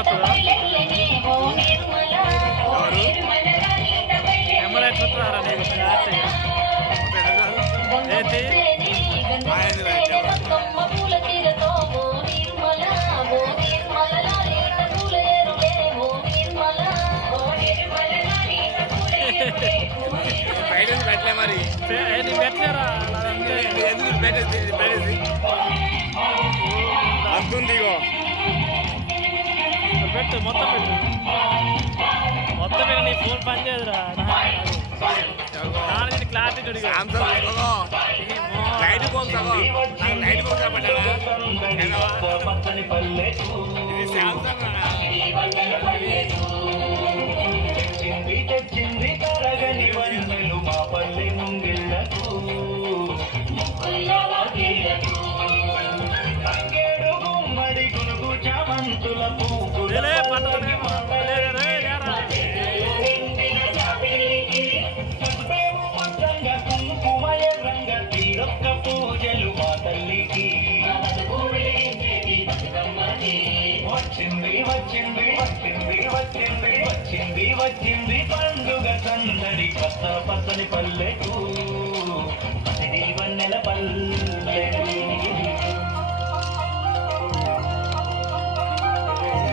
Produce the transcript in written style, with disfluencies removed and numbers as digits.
వస్తుందా ఎమ్మెల్యే ఎట్లొస్తున్నారా నీకు ఏంటి పెట్టలే మరి పెట్టలేరా అంతుంది పెట్టు మొత్తం పెట్టు మొత్తం మీద నీ ఫోన్ పని చేయదురా క్లారిటీ చూడు లైట్ కోసం లైట్ కోసం ఇది శాంసంగ్ తెచ్చింది తరగని వన్నెలు మా పల్లె ముంగిళ్ళకు తంగేడు గుమ్మడి గునుగు చామంతుల పూలే కుంకుమ ఎర్రంగ తీరొక్క పూజలు మా తల్లికి వచ్చింది వచ్చింది వచ్చింది వచ్చింది వచ్చింది వచ్చింది పండుగ సందడి పచ్చని పల్లెకు